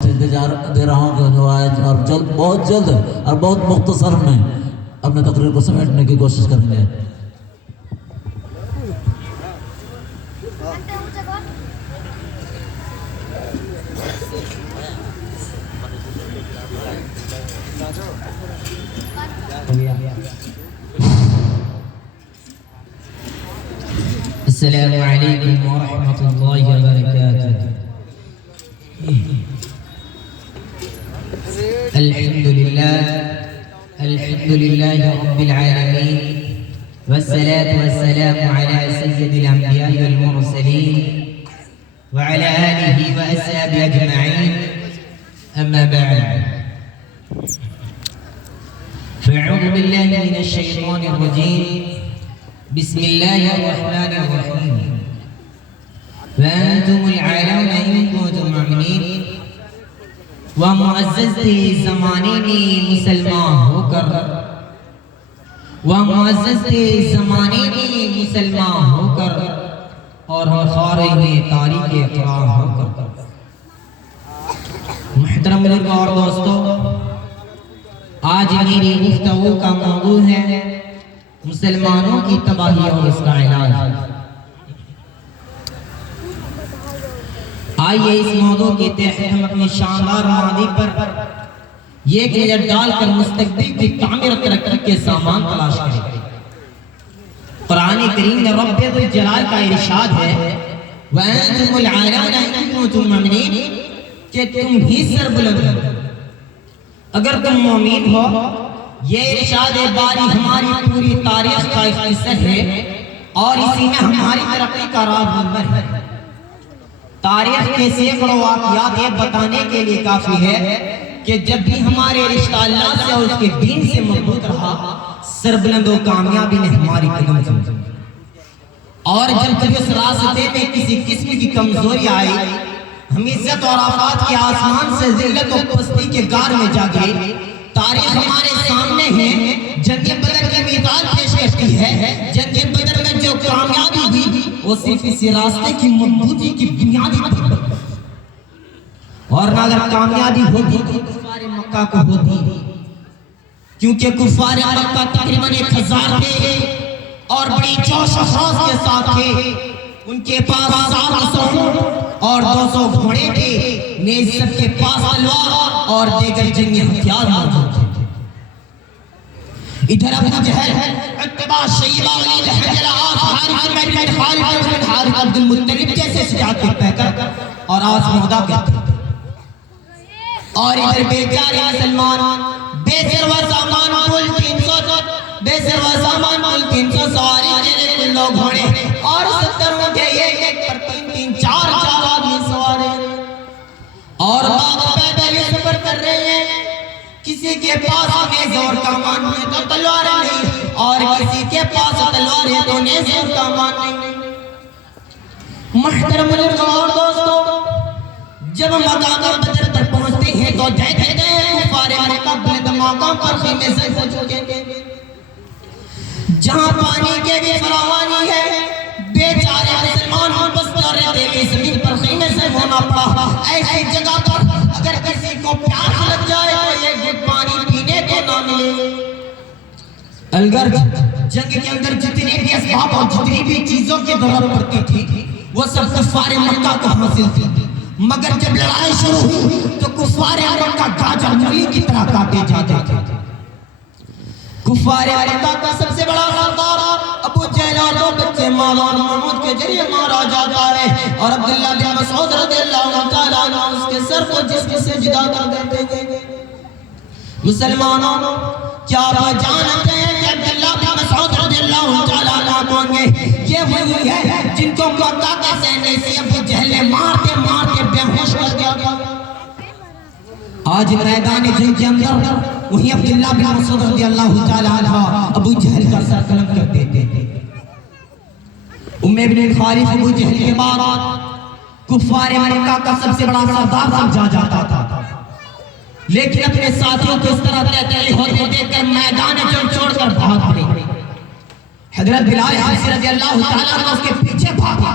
دے رہا ہوں کہ جو آج اور بہت جلد اور بہت مختصر میں اپنے تقریر کو سمیٹنے کی کوشش کریں گے. السلام علیکم ورحمۃ اللہ وبرکاتہ. الحمد للہ رب العالمین والصلاة والسلام على سید الانبیاء والمرسلین وعلى آلہ وأصحابہ اجمعین. اما بعد فاعوذ باللہ من الشیطان الرجیم. بسم اللہ الرحمن الرحیم. وانتم العالون ان کنتم مؤمنین. ومعزز تھے زمانے میں مسلمان ہو کر، ومعزز تھے زمانے میں مسلمان ہو کر، اور خارج میں تاریخ اقرار ہو کر. محترم بزرگوں اور دوستوں، آج میری گفتگو کا موضوع ہے مسلمانوں کی تباہی اور اس کا علاج. آئیے اس موضوع کے تحت ہم اپنی شاندار ماضی پر ایک نظر ڈال کر مستقبل کی تعمیر و ترقی کے سامان تلاش کریں. قرآن کریم میں رب الجلال کا ارشاد ہے وَأَنْتُمُ الْعَالَوْنَ إِن كُنتُم مُؤْمِنِينَ، کہ تم بھی سر بلند ہو اگر تم مومن ہو. یہ ارشاد باری ہماری پوری تاریخ کا حصہ ہے اور اسی میں ہماری ترقی کا راز نمبر ہے. تاریخ کے سینکڑوں واقعات یہ بتانے کے لیے کافی ہے کہ جب بھی ہمارے رشتہ اللہ سے اور اس کے دین سے مربوط رہا، سربلند و کامیابی نے ہماری قدم چومی. اور جب کبھی اس راستے میں کسی قسم کی کمزوری آئی، ہم عزت اور آفات کے آسمان سے ذلت و پستی کے غار میں جا گئے. تاریخ ہمارے سامنے ہے، جنگ بدر کی مثال پیش کرتی ہے. جنگ بدر میں جو کامیابی ہوئی وہ صرف اسی راستے کی مضبوطی کی بنیادی پر، اور نہ اگر کامیابی ہوتی تو کفار مکہ کو ہوتی، کیونکہ کفار مکہ تقریباً 1000 تھے اور بڑی جوش و خروش کے ساتھ تھے. ان کے پاس 700 اور 200 گھوڑے تھے، نیز سب کے پاس تلوار اور دیگر جنگی ہتھیار موجود تھے. ادھر ابو جہل، عتبہ، شیبہ، ولید، حنظلہ، حارث بن خالد بن حارث، عبد المطلب جیسے سجاد کے پیکر اور آزمودہ کرتے تھے. اور ادھر بیچارے مسلمان بے سر و سامان کل 300 بے سر و سامان کل 300 سواری جنہیں کل لوگ گھوڑے اور 70 اونٹے، ایک پر 3 4 آدمی سوار ہیں اور پیدل سفر کر رہے ہیں. کسی کے پاس نیز اور کمان ہے تو تلواریں نہیں، اور کسی کے پاس تلوار ہے تو نیز اور کمان نہیں. محترم بزرگوں اور دوستوں، جب مقام بدر پر پہنچتے ہیں تو دیکھتے ہیں کفار مکہ بلند مقام پر خیمے سے ہو چکے ہیں، جہاں پانی کے بھی فراوانی ہے. بیچارے مسلمان بس ریتیلی زمین پر خیمے سے ہونا پڑا. ایسی جگہ پر اگر کسی کو پیاس لگ جائے تو یہ گھٹ پانی پینے کو نہ ملے. الگرد جنگ کے اندر جتنی بھی اسباب اور جتنی بھی چیزوں کی ضرورت پڑتی تھی وہ سب کفار مکہ کو حاصل تھی، مگر جب لڑائی شروع ہوئی تو کفار مکہ گاجر مولی کی طرح کاٹے جاتے تھے. کفار مکہ کا سب سے بڑا سردار ابو جہل اور 2 بچے مولا محمود کے ذریعے مارا جاتا ہے، اور عبداللہ بن مسعود رضی اللہ تعالیٰ عنہ اس کے سر کو جسم سے جدا کر دیتے ہیں. مسلمانوں، کیا آپ جانتے ہیں کہ عبداللہ بن مسعود رضی اللہ تعالیٰ عنہ کون ہیں؟ یہ وہی ہے جن کو مکہ کے سینے سے ابو جہل نے مارتے مارتے بے ہوش کر دیا تھا. آج میدان جنگ کے اندر وہی عبداللہ بن مسعود رضی اللہ تعالیٰ عنہ ابو جہل کا سر قلم کر دیتے ہیں. بن الخارث ابو جہل کے بعد کفار مکہ کا سب سے بڑا سردار سمجھا جاتا تھا، لیکن اپنے ساتھیوں کو اس طرح تیلی ہوتے دیکھ کر میدان جنگ چھوڑ کر بھاگ پڑے. حضرت بلال حبشی رضی اللہ تعالیٰ عنہ اس کے پیچھے بھاگا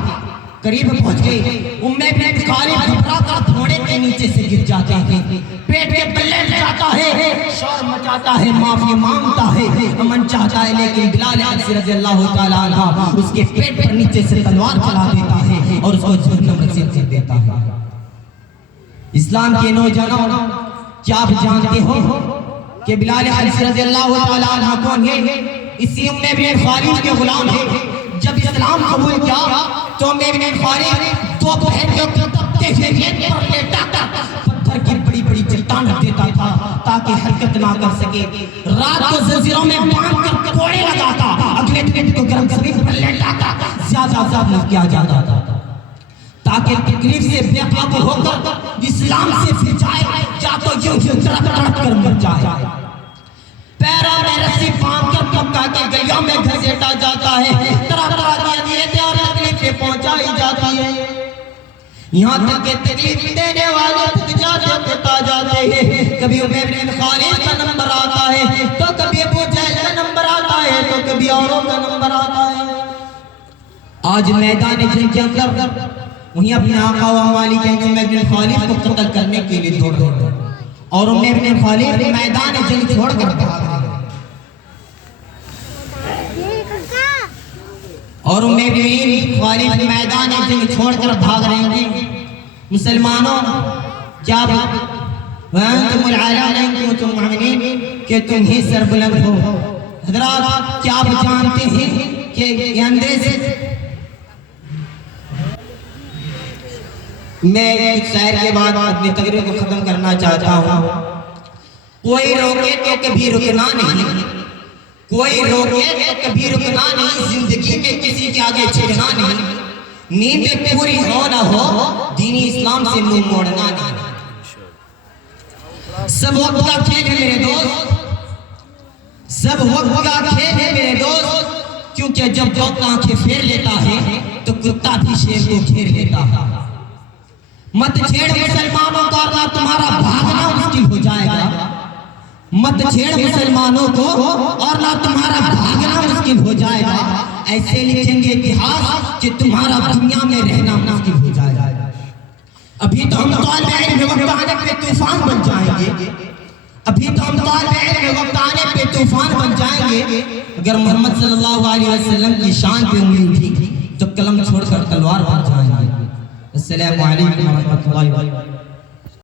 قریب پہنچ گئے، بن خالد گھبرا کر گھوڑے کے نیچے سے گر جاتے ہیں، پیٹ کے بلے جاتا ہے، شور مچاتا ہے، معافی مانگتا ہے، امن چاہتا ہے، لیکن بلال حبشی رضی اللہ تعالیٰ عنہ اس کے پیٹ پر نیچے سے تلوار چلا دیتا ہے اور اس کو جہنم نصیب کر دیتا ہے۔ اسلام کے نوجوانوں، کیا آپ جانتے ہو کہ بلال حبشی رضی اللہ تعالیٰ عنہ کون ہے؟ اسی بن خالد کے غلام ہے۔ جب اسلام قبول کیا تو بن خالد دو پہر کے تپتے ہوئے ریت پر لیٹا کر پتھر کی بڑی بڑی چٹان رکھ دیتا تھا تاکہ حرکت نہ کر سکے۔ رات کو زنجیروں میں باندھ کر کوڑے لگاتا، اگلے دن کو گرم زمین پر لیٹا کر زیادہ عذاب کیا جاتا تھا تاکہ تکلیف سے بے قابو ہو کر اسلام سے پھر جائے، یا تو یوں تڑپ تڑپ کر مر جائے۔ پیروں میں رسی باندھ کر مکہ کے گلیوں میں گھسیٹا جاتا ہے، طرح طرح کی اذیتیں اور تکلیفیں پہنچائی جاتی ہیں، یہاں تک کہ تکلیف دینے والے تھک جاتے ہیں۔ کبھی بن خالد کا نمبر آتا ہے تو کبھی ابو جہل کا نمبر آتا ہے تو کبھی اوروں کا نمبر آتا ہے۔ آج میدان جنگ کے اندر وہیں اپنے آقا و مالک بن خالد کو قتل کرنے کے لیے دوڑ رہے ہیں اور بن خالد میدان جنگ چھوڑ کر بھاگ رہے ہیں، اور بن خالد میدان جنگ چھوڑ کر بھاگ رہے ہیں۔ مسلمانوں، کیا وَأَنْتُمُ الْعَلَىٰ إِن كُنتُم مُّؤْمِنِينَ کہ تم ہی سربلند ہو۔ حضرات، کیا آپ جانتے ہیں کہ یہ اندیشے میں کچھ شعر کے بعد اپنی تقریر کو ختم کرنا چاہتا ہوں۔ کوئی روکے تو کبھی رکنا نہیں، کوئی روکے تو کبھی رکنا نہیں، زندگی میں کسی کے آگے جھکنا نہیں، نیند پوری ہو نہ ہو دینی اسلام سے منہ موڑنا نہیں۔ سب وقت کا کھیل ہے میرے دوست، سب وقت کا کھیل ہے میرے دوست، کیونکہ جب وقت آنکھیں پھیر لیتا ہے تو کتا بھی شیر کو گھیر لیتا ہے۔ مت چھیڑ مسلمانوں کو ورنہ تمہارا بھاگنا مشکل ہو جائے گا، مت چھیڑ مسلمانوں کو اور نہ تمہارا بھاگنا مشکل ہو جائے گا۔ ایسے لکھیں گے اتہاس کہ تمہارا دنیا میں رہنا مشکل ہو جائے گا۔ ابھی تو ہم طالب علم وقت آنے پہ طوفان بن جائیں گے، ابھی تو ہم طالب علم وقت آنے پہ طوفان بن جائیں گے۔ اگر محمد صلی اللہ علیہ وسلم کی شان پہ انگلی اٹھی تو قلم چھوڑ کر تلوار بن جائیں گے۔ السلام علیکم ورحمۃ اللہ وبرکاتہ۔